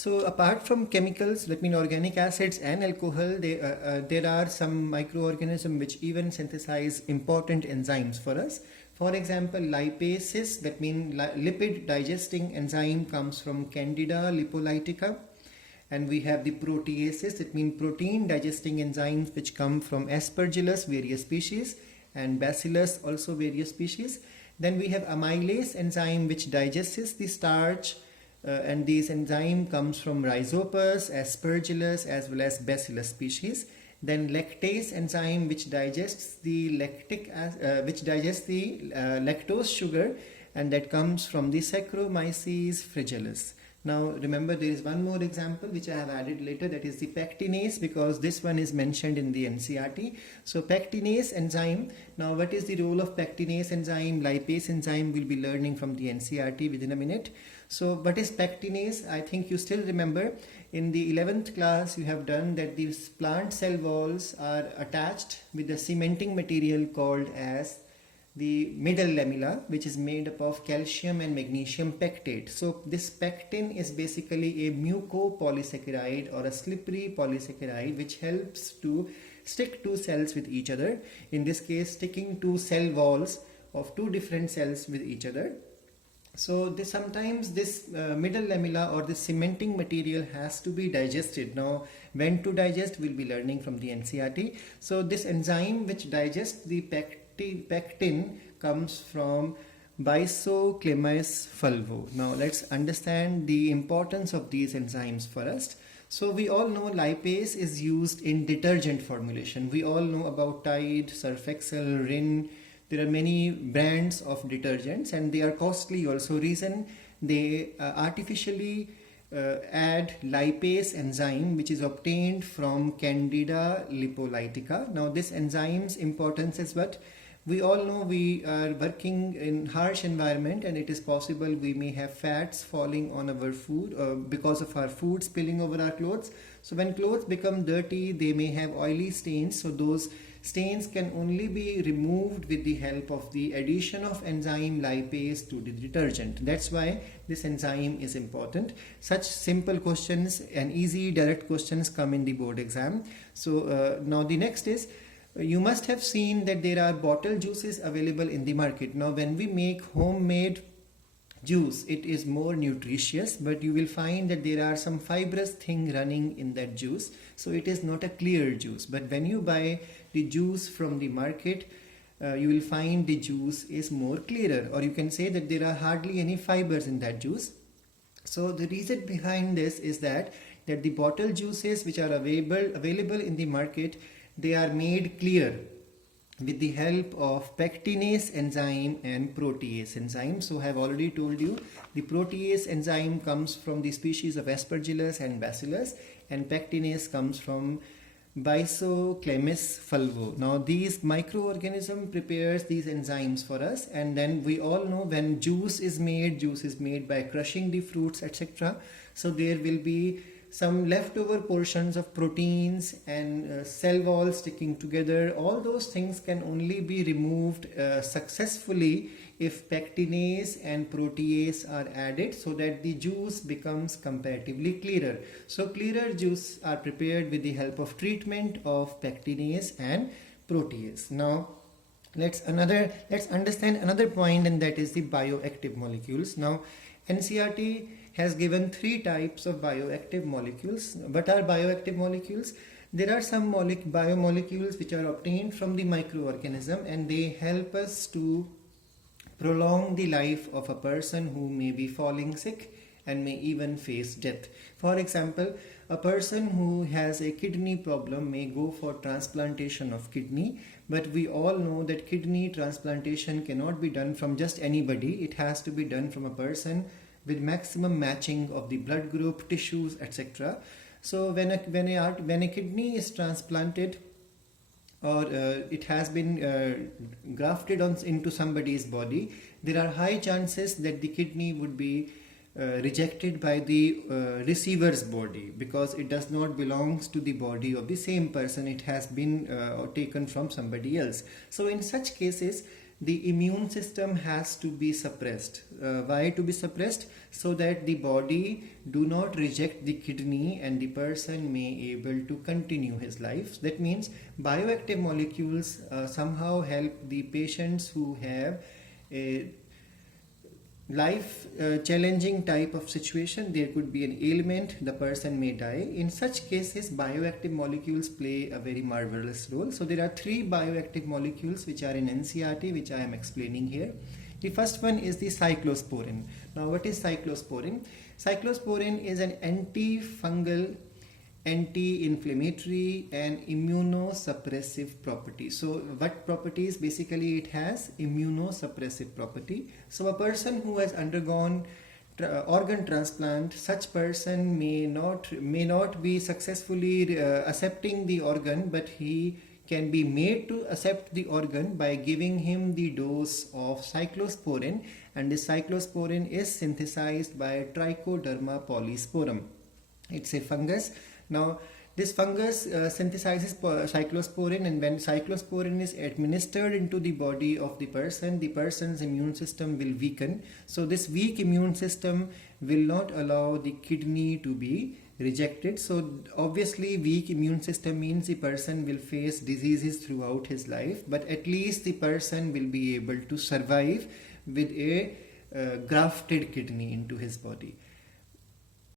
So apart from chemicals, that means organic acids and alcohol, there are some microorganisms which even synthesize important enzymes for us. For example, lipases, that means lipid digesting enzyme, comes from Candida lipolytica. And we have the proteases, that means protein digesting enzymes, which come from Aspergillus, various species, and Bacillus, also various species. Then we have amylase enzyme, which digests the starch, and this enzyme comes from Rhizopus, Aspergillus, as well as Bacillus species. Then lactase enzyme, which digests the lactose sugar, and that comes from the Saccharomyces fragilis. Now remember, there is one more example which I have added later, that is the pectinase, because this one is mentioned in the NCERT. So pectinase enzyme, now what is the role of pectinase enzyme, lipase enzyme, we'll be learning from the NCERT within a minute. So what is pectinase? I think you still remember in the 11th class you have done that these plant cell walls are attached with a cementing material called as the middle lamella, which is made up of calcium and magnesium pectate. So this pectin is basically a mucopolysaccharide or a slippery polysaccharide which helps to stick two cells with each other. In this case, sticking two cell walls of two different cells with each other. So sometimes this middle lamella or this cementing material has to be digested. Now when to digest, we'll be learning from the NCERT. So this enzyme which digests the pectin comes from Bisoclemys fulvo. Now let's understand the importance of these enzymes first. So we all know lipase is used in detergent formulation. We all know about Tide, Surf Excel, Rin. There are many brands of detergents and they are costly also. Reason they artificially add lipase enzyme, which is obtained from Candida lipolytica. Now this enzyme's importance is what? We all know we are working in harsh environment and it is possible we may have fats falling on our food because of our food spilling over our clothes. So when clothes become dirty, they may have oily stains. So those stains can only be removed with the help of the addition of enzyme lipase to the detergent. That's why this enzyme is important. Such simple questions and easy direct questions come in the board exam. So now the next is, you must have seen that there are bottle juices available in the market. Now when we make homemade juice, it is more nutritious, but you will find that there are some fibrous thing running in that juice. So it is not a clear juice. But when you buy the juice from the market, you will find the juice is more clearer, or you can say that there are hardly any fibers in that juice. So the reason behind this is that the bottle juices which are available in the market, they are made clear with the help of pectinase enzyme and protease enzyme. So I have already told you the protease enzyme comes from the species of Aspergillus and Bacillus, and pectinase comes from Bisoclemys fulvo. Now these microorganism prepares these enzymes for us, and then we all know when juice is made by crushing the fruits, etc. So there will be some leftover portions of proteins and cell walls sticking together. All those things can only be removed successfully if pectinase and protease are added, so that the juice becomes comparatively clearer. So clearer juice are prepared with the help of treatment of pectinase and protease. Now let's understand another point, and that is the bioactive molecules. Now NCERT has given 3 types of bioactive molecules. What are bioactive molecules? There are some biomolecules which are obtained from the microorganism, and they help us to prolong the life of a person who may be falling sick and may even face death. For example, a person who has a kidney problem may go for transplantation of kidney, but we all know that kidney transplantation cannot be done from just anybody. It has to be done from a person with maximum matching of the blood group, tissues, etc. So when a kidney is transplanted, or it has been grafted into somebody's body, there are high chances that the kidney would be rejected by the receiver's body, because it does not belong to the body of the same person. It has been taken from somebody else. So in such cases, the immune system has to be suppressed. Why to be suppressed? So that the body do not reject the kidney and the person may able to continue his life. That means bioactive molecules somehow help the patients who have a life challenging type of situation. There could be an ailment, the person may die. In such cases, bioactive molecules play a very marvelous role. So there are three bioactive molecules which are in NCERT, which I am explaining here. The first one is the cyclosporine. Now what is cyclosporine? Cyclosporine is an antifungal, anti-inflammatory and immunosuppressive property. So what properties? Basically it has immunosuppressive property. So a person who has undergone organ transplant, such person may not be successfully accepting the organ, but he can be made to accept the organ by giving him the dose of cyclosporine, and this cyclosporine is synthesized by Trichoderma polysporum. It's a fungus. Now this fungus synthesizes cyclosporine, and when cyclosporine is administered into the body of the person's immune system will weaken. So this weak immune system will not allow the kidney to be rejected. So obviously weak immune system means the person will face diseases throughout his life, but at least the person will be able to survive with a grafted kidney into his body.